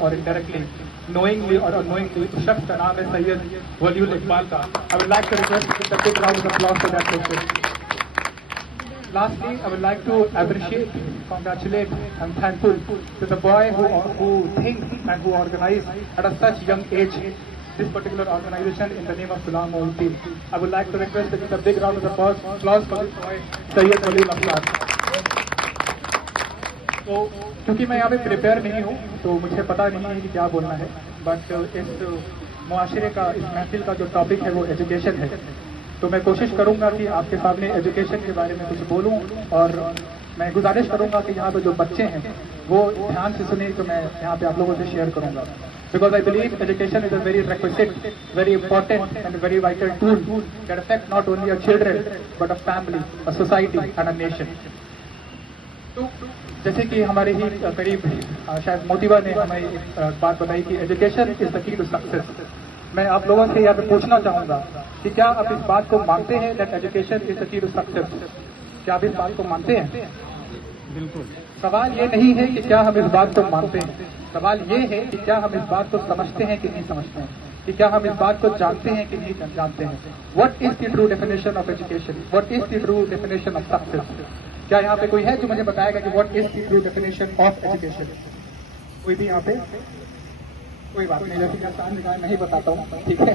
or indirectly, knowingly or unknowingly, उस शख्स का नाम है सैयद वलीउल इकबाल का. I would like to request a big round of applause for that person. Lastly, I would like to appreciate, congratulate and thankful to the boy who thinks and who organized at a such young age this particular organization in the name of Ghulam Mohiuddin. I would like to request to give a big round of applause for this boy, Sayyid Waliul Iqbal. तो क्योंकि मैं यहाँ पे prepare नहीं हूँ तो मुझे पता नहीं है कि क्या बोलना है, बट इस मुआशरे का, इस महफिल का जो टॉपिक है वो एजुकेशन है. तो मैं कोशिश करूंगा कि आपके सामने एजुकेशन के बारे में कुछ बोलूं, और मैं गुजारिश करूंगा कि यहाँ पे जो बच्चे हैं वो ध्यान से सुने, तो मैं यहाँ पे आप लोगों से शेयर करूंगा. Because I believe education is a very requisite, very important and very vital tool that affects not only our children but a family, a society and a nation. तो जैसे कि हमारे ही करीब शायद मोतिबा ने हमें एक बात बताई कि education is the key to success. मैं आप लोगों से यहाँ पे पूछना चाहूंगा कि क्या आप इस बात को मानते हैं that education is the key to success? क्या आप इस बात को मानते हैं? बिल्कुल. सवाल ये नहीं है कि क्या हम इस बात को मानते हैं, सवाल ये है कि क्या हम इस बात को समझते हैं कि नहीं समझते हैं, कि क्या हम इस बात को जानते हैं कि नहीं जानते हैं. What is the true definition of education? What is the true definition of success? क्या यहाँ पे कोई है जो मुझे बताएगा कि what is the true definition of education? कोई भी यहाँ पे? कोई बात नहीं, जैसे मैं आसान निकाय नहीं बताता हूँ, ठीक है.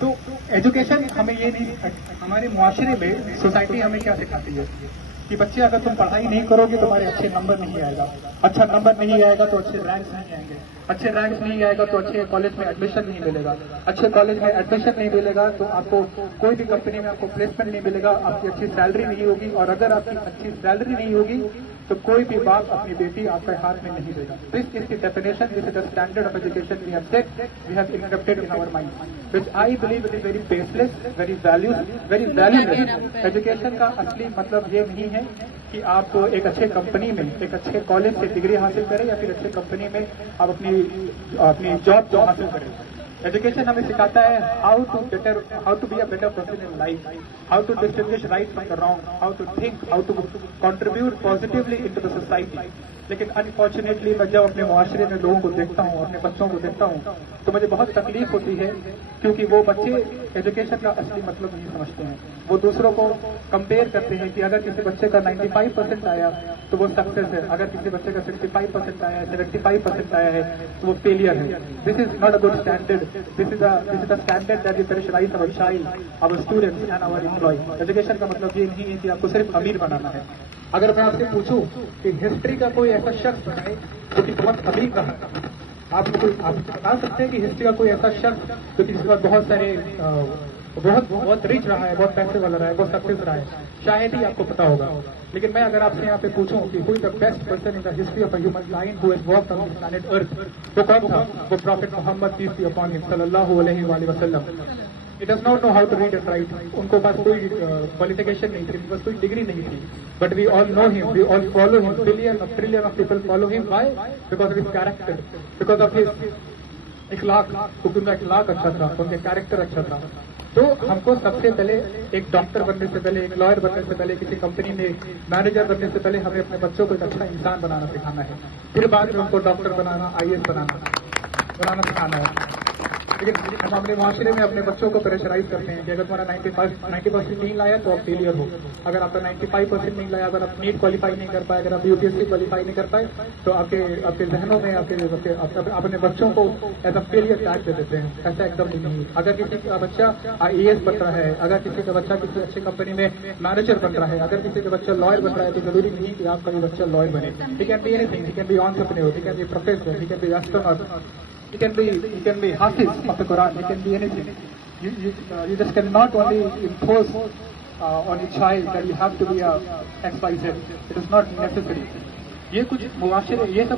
तो एजुकेशन हमें ये नहीं, हमारे मुआशरे में सोसाइटी हमें क्या सिखाती है कि बच्चे अगर तुम पढ़ाई नहीं करोगे तुम्हारे अच्छे नंबर नहीं आएगा, अच्छा नंबर नहीं आएगा तो अच्छे रैंक्स नहीं आएंगे, अच्छे रैंक्स नहीं आएगा तो अच्छे कॉलेज में एडमिशन नहीं मिलेगा, अच्छे कॉलेज में एडमिशन नहीं मिलेगा तो आपको कोई भी कंपनी में आपको प्लेसमेंट नहीं मिलेगा, आपकी अच्छी सैलरी नहीं होगी, और अगर आपकी अच्छी सैलरी नहीं होगी तो कोई भी बाप अपनी बेटी आपके हाथ में नहीं देगा. This is the definition, this is the standard of education we have set, we have interrupted in our mind, which I believe it is very baseless, very valueless. Education का असली मतलब ये नहीं है कि आप एक अच्छे कंपनी में, एक अच्छे कॉलेज से डिग्री हासिल करें या फिर अच्छे कंपनी में आप अपनी जॉब हासिल करें. एजुकेशन हमें सिखाता है how to be a better person in life, how to distinguish right from the wrong, how to think, how to contribute positively into the society. लेकिन अनफॉर्चुनेटली मैं जब अपने मुआशरे में लोगों को देखता हूँ, अपने बच्चों को देखता हूँ, तो मुझे बहुत तकलीफ होती है क्योंकि वो बच्चे एजुकेशन का असली मतलब नहीं समझते हैं. वो दूसरों को कंपेयर करते हैं कि अगर किसी बच्चे का 95% आया तो वो सक्सेस है, अगर किसी बच्चे का 65% आया है, 75% आया है तो वो फेलियर है. This is not a good standard. This is the standard that we pressurize our child, our students and our employees. Education का मतलब ये नहीं है कि आपको सिर्फ अमीर बनाना है. अगर मैं आपसे पूछूं कि हिस्ट्री का कोई ऐसा शख्स है जो कि बहुत अमीर रहा, आप बता सकते हैं कि हिस्ट्री का कोई ऐसा शख्स जो कि जिसके बाद बहुत सारे बहुत रिच रहा है, बहुत पैसे वाला रहा है, बहुत सक्सेस रहा है? शायद ही आपको पता होगा. लेकिन मैं अगर आपसे यहाँ पे पूछूं कि who is the best person in the history of humankind who has walked on this planet earth, वो कौन था? वो prophet Mohammad peace be upon him सल्लल्लाहु अलैहि वसल्लम. He does not know how to read and write. उनको पास कोई qualification नहीं थी, उनके पास कोई डिग्री नहीं थी. But we all know him, we all follow him. Trillion of people follow him. Why? Because of his character, because of his इखलाक. उनका इखलाक अच्छा था, उनका कैरेक्टर अच्छा था. तो हमको सबसे पहले एक डॉक्टर बनने से पहले, एक लॉयर बनने से पहले, किसी कंपनी में मैनेजर बनने से पहले हमें अपने बच्चों को एक अच्छा इंसान बनाना सिखाना है. फिर बाद में उनको डॉक्टर बनाना, IAS बनाना सिखाना है. लेकिन हम अपने माशरे में अपने बच्चों को प्रेशराइज करते हैं कि अगर तुम्हारा 90% नहीं लाया तो आप फेलियर हो, अगर आपका 95% नहीं लाया, अगर आप नीट क्वालिफाई नहीं कर पाए, अगर आप UPSC क्वालिफाई नहीं कर पाए तो आपके जहनों में अपने बच्चों को एज अ फेलियर टैग दे देते हैं. ऐसा एकदम नहीं है. अगर किसी का बच्चा IAS बन रहा है, अगर किसी का बच्चा किसी अच्छी कंपनी में मैनेजर बन रहा है, अगर किसी का बच्चा लॉयर बन रहा है, तो जरूरी नहीं कि आपका भी बच्चा लॉयर बने. He can be anything. He can be entrepreneur, he can be professor, he can be astronaut, he can be Hafiz of the Quran, he can be anything. You just cannot only impose on your child that you have to be a XYZ. It is not necessary. ये कुछ मुआशरे, ये सब